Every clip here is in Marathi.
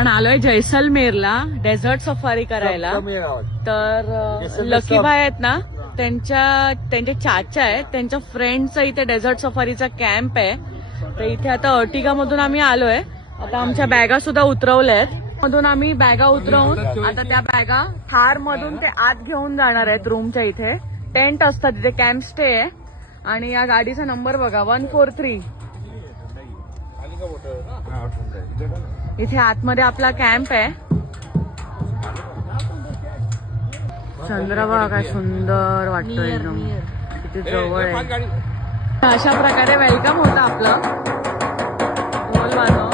आपण आलोय जैसलमेरला डेझर्ट सफारी करायला. तर लकी भाई आहेत ना, त्यांचे चाचा आहेत, त्यांच्या फ्रेंडचा इथे डेझर्ट सफारीचा कॅम्प आहे. तर इथे आता अर्टिगा मधून आम्ही आलोय. आता आमच्या बॅगा सुद्धा उतरवल्यात. मधून आम्ही बॅगा उतरवून आता त्या बॅगा थार मधून ते आत घेऊन जाणार आहेत. रूमच्या इथे टेंट असतात, तिथे कॅम्प स्टे आहे. आणि या गाडीचा नंबर बघा 143. इथे आतमध्ये आपला कॅम्प आहे. चंद्र बघा काय सुंदर वाटतो एकदम, किती जवळ आहे. अशा प्रकारे वेलकम होतं आपलं. ढोल वाजव.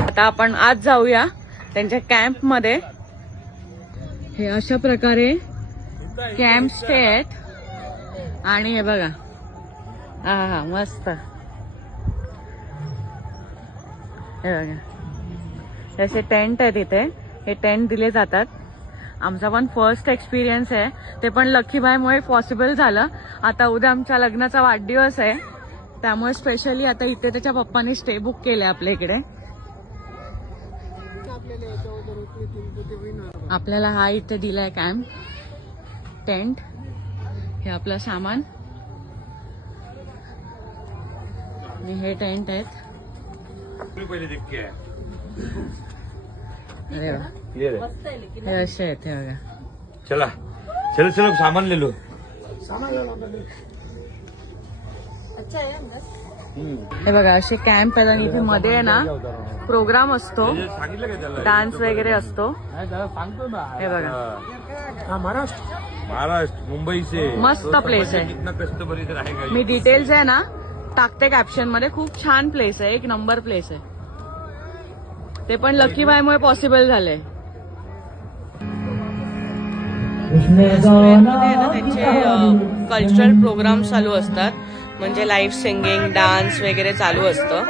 आता आपण आज जाऊया त्यांच्या कॅम्प मध्ये. हे अशा प्रकारे कॅम्प स्टे आहेत. आणि हे बघा, हा मस्त. हे बघा, असे टेंट आहेत इथे. हे टेंट दिले जातात. आमचा पण फर्स्ट एक्सपिरियन्स आहे, ते पण लकीभाईमुळे पॉसिबल झालं. आता उद्या आमच्या लग्नाचा वाढदिवस आहे, त्यामुळे स्पेशली आता इथे त्याच्या पप्पांनी स्टे बुक केले आपल्या इकडे. आपल्याला हा इथे दिलाय कॅम्प टेंट. हे आपलं सामान आणि हे टेंट आहेत. अरे वा, हे असे आहेत. हे बघा, चला चलो चलो सामान ले लो. हे बघा असे कॅम्प आहेत. आणि इथे मध्ये आहे ना प्रोग्राम असतो, डान्स वगैरे असतो. हे बघा, महाराष्ट्र मुंबई से मस्त प्लेस आहे. कितना कस्टमर इधर आएगा. मी डिटेल्स आहे ना टाकते कॅप्शन मध्ये. खूप छान प्लेस आहे, एक नंबर प्लेस आहे. ते पण लकी बायमुळे पॉसिबल झालंय. त्यांचे कल्चरल प्रोग्राम चालू असतात, म्हणजे लाईव्ह सिंगिंग, डान्स वगैरे चालू असतं.